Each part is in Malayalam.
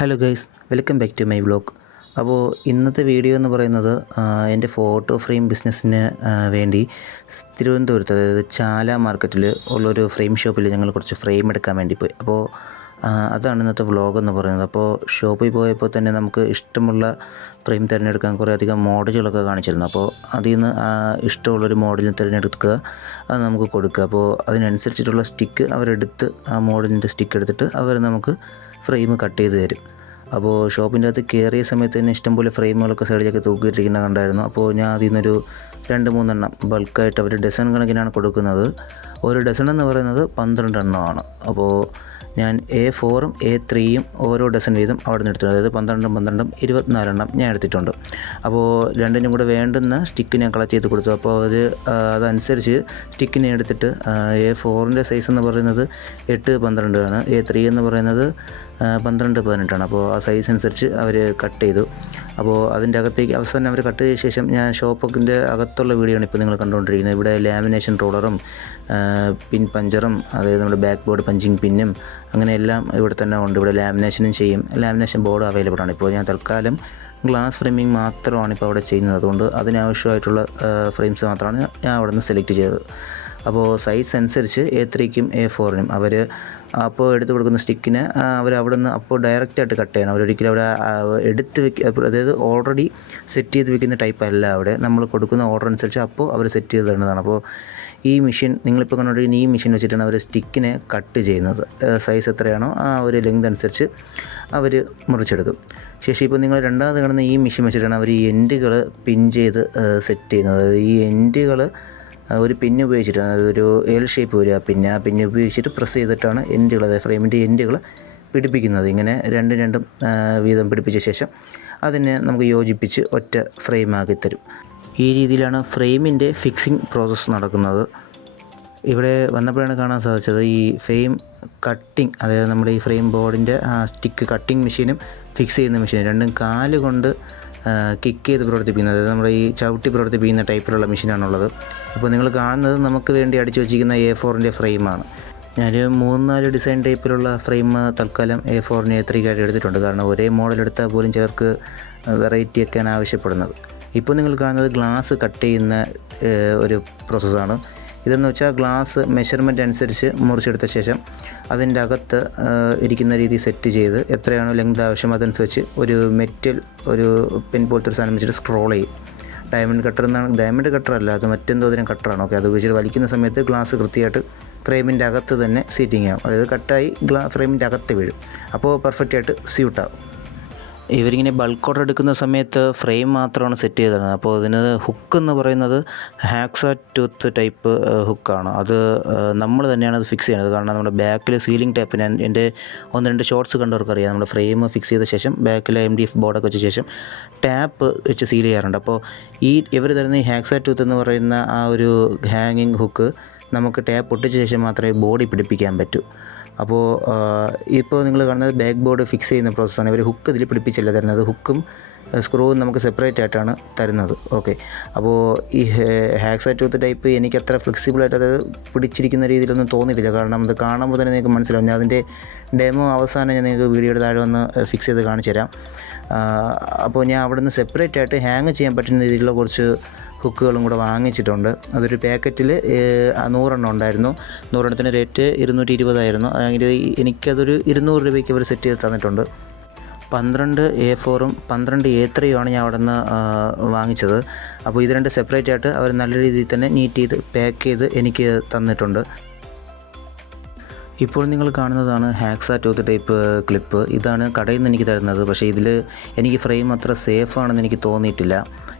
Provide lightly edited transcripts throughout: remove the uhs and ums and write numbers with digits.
Hello guys, welcome back to my vlog. അപ്പോൾ ഇന്നത്തെ വീഡിയോ എന്ന് പറയുന്നത് എൻ്റെ ഫോട്ടോ ഫ്രെയിം ബിസിനസ്സിന് വേണ്ടി തിരുവനന്തപുരത്ത്, അതായത് ചാല മാർക്കറ്റിൽ ഉള്ളൊരു ഫ്രെയിം ഷോപ്പിൽ ഞങ്ങൾ കുറച്ച് ഫ്രെയിം എടുക്കാൻ വേണ്ടി പോയി. അപ്പോൾ അതാണ് ഇന്നത്തെ വ്ലോഗ് എന്ന് പറയുന്നത്. അപ്പോൾ ഷോപ്പിൽ പോയപ്പോൾ തന്നെ നമുക്ക് ഇഷ്ടമുള്ള ഫ്രെയിം തിരഞ്ഞെടുക്കാൻ കുറേ അധികം മോഡലുകളൊക്കെ കാണിച്ചിരുന്നു. അപ്പോൾ അതിൽ നിന്ന് ഇഷ്ടമുള്ളൊരു മോഡലിന് തിരഞ്ഞെടുക്കുക, അത് നമുക്ക് കൊടുക്കുക. അപ്പോൾ അതിനനുസരിച്ചിട്ടുള്ള സ്റ്റിക്ക് അവരെടുത്ത്, ആ മോഡലിൻ്റെ സ്റ്റിക്ക് എടുത്തിട്ട് അവർ നമുക്ക് ഫ്രെയിം കട്ട് ചെയ്ത് തരും. അപ്പോൾ ഷോപ്പിൻ്റെ അകത്ത് കയറിയ സമയത്ത് തന്നെ ഇഷ്ടംപോലെ ഫ്രെയിമുകളൊക്കെ സൈഡിലൊക്കെ തൂക്കിയിട്ടിരിക്കുന്നത് കണ്ടായിരുന്നു. അപ്പോൾ ഞാൻ അതിൽ നിന്നൊരു 2-3 ബൾക്കായിട്ട് അവർ ഡസൺ കണക്കിനാണ് കൊടുക്കുന്നത്. ഒരു ഡസൺ എന്ന് പറയുന്നത് 12 എണ്ണമാണ്. അപ്പോൾ ഞാൻ A4ഉം A3യും ഓരോ ഡസൺ വീതം അവിടെ നിന്ന് എടുത്തിട്ടുണ്ട്. അതായത് 12 24 ഞാൻ എടുത്തിട്ടുണ്ട്. അപ്പോൾ രണ്ടിനും കൂടെ വേണ്ടുന്ന സ്റ്റിക്ക് ഞാൻ കളക്ട് ചെയ്ത് കൊടുത്തു. അപ്പോൾ അതനുസരിച്ച് സ്റ്റിക്കിനെ എടുത്തിട്ട് A4ൻ്റെ സൈസ് എന്ന് പറയുന്നത് 8-12 ആണ്. A3 എന്ന് പറയുന്നത് 12-18 ആണ്. അപ്പോൾ ആ സൈസ് അനുസരിച്ച് അവർ കട്ട് ചെയ്തു. അപ്പോൾ അതിൻ്റെ അകത്തേക്ക് അവസാനം അവർ കട്ട് ചെയ്ത ശേഷം ഞാൻ ഷോപ്പിൻ്റെ അകത്തുള്ള വീഡിയോ ആണ് ഇപ്പോൾ നിങ്ങൾ കണ്ടുകൊണ്ടിരിക്കുന്നത്. ഇവിടെ ലാമിനേഷൻ റോളറും പിൻ പഞ്ചറും, അതായത് നമ്മുടെ ബാക്ക് ബോർഡ് പഞ്ചിങ് പിന്നും അങ്ങനെ എല്ലാം ഇവിടെ തന്നെ ഉണ്ട്. ഇവിടെ ലാമിനേഷനും ചെയ്യും. ലാമിനേഷൻ ബോർഡ് അവൈലബിൾ ആണ്. ഇപ്പോൾ ഞാൻ തൽക്കാലം ഗ്ലാസ് ഫ്രെയിമിങ് മാത്രമാണ് ഇപ്പോൾ അവിടെ ചെയ്യുന്നത്. അതുകൊണ്ട് അതിനാവശ്യമായിട്ടുള്ള ഫ്രെയിംസ് മാത്രമാണ് ഞാൻ അവിടെ നിന്ന് സെലക്ട് ചെയ്തത്. അപ്പോൾ സൈസ് അനുസരിച്ച് A3ക്കും A4നും അവർ അപ്പോൾ എടുത്ത് കൊടുക്കുന്ന സ്റ്റിക്കിന് അവർ അവിടെ നിന്ന് അപ്പോൾ ഡയറക്റ്റായിട്ട് കട്ട് ചെയ്യണം. അവരൊരിക്കലും അവിടെ എടുത്ത് അതായത് ഓൾറെഡി സെറ്റ് ചെയ്ത് വെക്കുന്ന ടൈപ്പ് അല്ല. അവിടെ നമ്മൾ കൊടുക്കുന്ന ഓർഡർ അനുസരിച്ച് അപ്പോൾ അവർ സെറ്റ് ചെയ്ത് തരുന്നതാണ്. അപ്പോൾ ഈ മെഷീൻ, നിങ്ങളിപ്പോൾ കണ്ടുകൊണ്ടിരിക്കുന്ന ഈ മെഷീൻ വെച്ചിട്ടാണ് അവർ സ്റ്റിക്കിനെ കട്ട് ചെയ്യുന്നത്. സൈസ് എത്രയാണോ ആ ഒരു ലെങ്ത് അനുസരിച്ച് അവർ മുറിച്ചെടുക്കും. ശേഷം ഇപ്പോൾ നിങ്ങൾ രണ്ടാമത് കാണുന്ന ഈ മെഷീൻ വെച്ചിട്ടാണ് അവർ ഈ എൻഡുകൾ പിൻ ചെയ്ത് സെറ്റ് ചെയ്യുന്നത്. ഈ എൻഡുകൾ ഒരു പിന്ന് ഉപയോഗിച്ചിട്ടാണ്, അതൊരു എൽ ഷേപ്പ് വരിക. പിന്നെ ആ പിന്ന് ഉപയോഗിച്ചിട്ട് പ്രസ് ചെയ്തിട്ടാണ് എൻഡുകൾ, അതായത് ഫ്രെയിമിൻ്റെ എൻഡുകൾ പിടിപ്പിക്കുന്നത്. ഇങ്ങനെ രണ്ടും വീതം പിടിപ്പിച്ച ശേഷം അതിനെ നമുക്ക് യോജിപ്പിച്ച് ഒറ്റ ഫ്രെയിമാക്കി തരും. ഈ രീതിയിലാണ് ഫ്രെയിമിൻ്റെ ഫിക്സിംഗ് പ്രോസസ്സ് നടക്കുന്നത്. ഇവിടെ വന്നപ്പോഴാണ് കാണാൻ സാധിച്ചത് ഈ ഫ്രെയിം കട്ടിങ്, അതായത് നമ്മുടെ ഈ ഫ്രെയിം ബോർഡിൻ്റെ സ്റ്റിക്ക് കട്ടിങ് മെഷീനും ഫിക്സ് ചെയ്യുന്ന മെഷീനും രണ്ടും കാലുകൊണ്ട് കിക്ക് ചെയ്ത് പ്രവർത്തിപ്പിക്കുന്നത്, അതായത് നമ്മുടെ ഈ ചവിട്ടി പ്രവർത്തിപ്പിക്കുന്ന ടൈപ്പിലുള്ള മെഷീനാണുള്ളത്. ഇപ്പോൾ നിങ്ങൾ കാണുന്നത് നമുക്ക് വേണ്ടി അടിച്ചു വച്ചിരിക്കുന്ന A4ൻ്റെ ഫ്രെയിമാണ്. ഞാൻ 3-4 ഡിസൈൻ ടൈപ്പിലുള്ള ഫ്രെയിം തൽക്കാലം A4ന് A3ക്കായിട്ട് എടുത്തിട്ടുണ്ട്. കാരണം ഒരേ മോഡൽ എടുത്താൽ പോലും ചിലർക്ക് വെറൈറ്റി ഒക്കെയാണ് ആവശ്യപ്പെടുന്നത്. ഇപ്പോൾ നിങ്ങൾ കാണുന്നത് ഗ്ലാസ് കട്ട് ചെയ്യുന്ന ഒരു പ്രോസസ്സാണ്. ഇതെന്ന് വെച്ചാൽ ഗ്ലാസ് മെഷർമെൻറ്റ് അനുസരിച്ച് മുറിച്ചെടുത്ത ശേഷം അതിൻ്റെ അകത്ത് ഇരിക്കുന്ന രീതി സെറ്റ് ചെയ്ത് എത്രയാണോ ലെങ്ത് ആവശ്യം അതനുസരിച്ച് ഒരു മെറ്റൽ, ഒരു പെൻ പോലത്തെ ഒരു സാധനം വെച്ചിട്ട് സ്ക്രോൾ ചെയ്യും. ഡയമണ്ട് കട്ടർ അല്ല, അത് മറ്റെന്തോതിനും കട്ടറാണ്. ഓക്കെ, അത് ഉപയോഗിച്ചിട്ട് വലിക്കുന്ന സമയത്ത് ഗ്ലാസ് കൃത്യമായിട്ട് ഫ്രെയിമിൻ്റെ അകത്ത് തന്നെ സീറ്റിംഗ് ആവും. അതായത് കട്ടായി ഫ്രെയിമിൻ്റെ അകത്ത് വീഴും. അപ്പോൾ പെർഫെക്റ്റായിട്ട് സ്യൂട്ടാവും. ഇവരിങ്ങനെ ബൾക്ക് ഓർഡർ എടുക്കുന്ന സമയത്ത് ഫ്രെയിം മാത്രമാണ് സെറ്റ് ചെയ്തത്. അപ്പോൾ അതിന് ഹുക്ക് എന്ന് പറയുന്നത് ഹാക്സാ ടൂത്ത് ടൈപ്പ് ഹുക്കാണ്. അത് നമ്മൾ തന്നെയാണ് അത് ഫിക്സ് ചെയ്യുന്നത്. കാരണം നമ്മുടെ ബാക്കിൽ സീലിംഗ് ടൈപ്പ്, ഞാൻ എൻ്റെ 1-2 ഷോർട്സ് കണ്ടവർക്കറിയാം, നമ്മുടെ ഫ്രെയിം ഫിക്സ് ചെയ്ത ശേഷം ബാക്കിൽ MDF ബോർഡൊക്കെ വെച്ച ശേഷം ടാപ്പ് വെച്ച് സീൽ ചെയ്യാറുണ്ട്. അപ്പോൾ ഇവർ തരുന്ന ഈ ഹാക്സാ ടൂത്ത് എന്ന് പറയുന്ന ആ ഒരു ഹാങ്ങിങ് ഹുക്ക് നമുക്ക് ടാപ്പ് ഒട്ടിച്ച ശേഷം മാത്രമേ ബോഡി പിടിപ്പിക്കാൻ പറ്റൂ. അപ്പോൾ ഇപ്പോൾ നിങ്ങൾ കാണുന്നത് ബാക്ക് ബോർഡ് ഫിക്സ് ചെയ്യുന്ന പ്രോസസ്സാണ്. ഇവർ ഹുക്ക് ഇതിൽ പിടിപ്പിച്ചല്ല തരുന്നത്, ഹുക്കും സ്ക്രൂവും നമുക്ക് സെപ്പറേറ്റ് ആയിട്ടാണ് തരുന്നത്. ഓക്കെ, അപ്പോൾ ഈ ഹാക്സാ ടൂത്ത് ടൈപ്പ് എനിക്ക് അത്ര ഫ്ലെക്സിബിളായിട്ട്, അതായത് പിടിച്ചിരിക്കുന്ന രീതിയിലൊന്നും തോന്നിയിട്ടില്ല. കാരണം അത് കാണുമ്പോൾ തന്നെ നിങ്ങൾക്ക് മനസ്സിലാവും. ഞാൻ അതിൻ്റെ ഡെമോ അവസാനം ഞാൻ നിങ്ങൾക്ക് വീഡിയോയുടെ താഴെ വന്ന് ഫിക്സ് ചെയ്ത് കാണിച്ചു തരാം. അപ്പോൾ ഞാൻ അവിടെ നിന്ന് സെപ്പറേറ്റ് ആയിട്ട് ഹാങ് ചെയ്യാൻ പറ്റുന്ന രീതിയിലുള്ള കുറച്ച് ഹുക്കുകളും കൂടെ വാങ്ങിച്ചിട്ടുണ്ട്. അതൊരു പാക്കറ്റിൽ 100 ഉണ്ടായിരുന്നു. 100 റേറ്റ് 220 ആയിരുന്നു. അങ്ങനെ എനിക്കതൊരു 200 രൂപയ്ക്ക് അവർ സെറ്റ് ചെയ്ത് തന്നിട്ടുണ്ട്. 12 A4ഉം 12 A3യുമാണ് ഞാൻ അവിടെ നിന്ന് വാങ്ങിച്ചത്. അപ്പോൾ ഇത് രണ്ട് സെപ്പറേറ്റ് ആയിട്ട് അവർ നല്ല രീതിയിൽ തന്നെ നീറ്റ് ചെയ്ത് പാക്ക് ചെയ്ത് എനിക്ക് തന്നിട്ടുണ്ട്. ഇപ്പോൾ നിങ്ങൾ കാണുന്നതാണ് ഹാക്സാ ടൂത്ത് ടൈപ്പ് ക്ലിപ്പ്. ഇതാണ് കടയിൽ നിന്ന് എനിക്ക് തരുന്നത്. പക്ഷേ ഇതിൽ എനിക്ക് ഫ്രെയിം അത്ര സേഫ് ആണെന്ന് എനിക്ക് തോന്നിയിട്ടില്ല.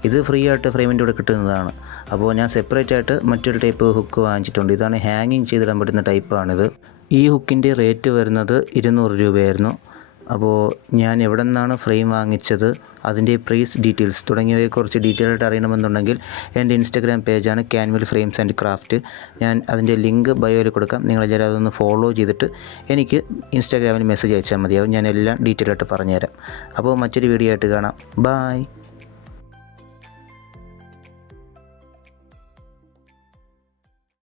ഇത് ഫ്രീ ആയിട്ട് ഫ്രെയിമിൻ്റെ കൂടെ കിട്ടുന്നതാണ്. അപ്പോൾ ഞാൻ സെപ്പറേറ്റ് ആയിട്ട് മറ്റൊരു ടൈപ്പ് ഹുക്ക് വാങ്ങിച്ചിട്ടുണ്ട്. ഇതാണ് ഹാങ്ങിങ് ചെയ്തിടാൻ പറ്റുന്ന ടൈപ്പാണിത്. ഈ ഹുക്കിൻ്റെ റേറ്റ് വരുന്നത് 200 രൂപയായിരുന്നു. അപ്പോൾ ഞാൻ എവിടെ നിന്നാണ് ഫ്രെയിം വാങ്ങിച്ചത്, അതിൻ്റെ പ്രൈസ് ഡീറ്റെയിൽസ് തുടങ്ങിയവയെക്കുറിച്ച് ഡീറ്റെയിൽ ആയിട്ട് അറിയണമെന്നുണ്ടെങ്കിൽ എൻ്റെ ഇൻസ്റ്റാഗ്രാം പേജാണ് ക്യാൻവൽ ഫ്രെയിംസ് ആൻഡ് ക്രാഫ്റ്റ്. ഞാൻ അതിൻ്റെ ലിങ്ക് ബയോയിൽ കൊടുക്കാം. നിങ്ങളെല്ലാവരും അതൊന്ന് ഫോളോ ചെയ്തിട്ട് എനിക്ക് ഇൻസ്റ്റാഗ്രാമിൽ മെസ്സേജ് അയച്ചാൽ മതിയാവും. ഞാൻ എല്ലാം ഡീറ്റെയിൽ ആയിട്ട് പറഞ്ഞുതരാം. അപ്പോൾ മറ്റൊരു വീഡിയോ ആയിട്ട് കാണാം. ബായ്.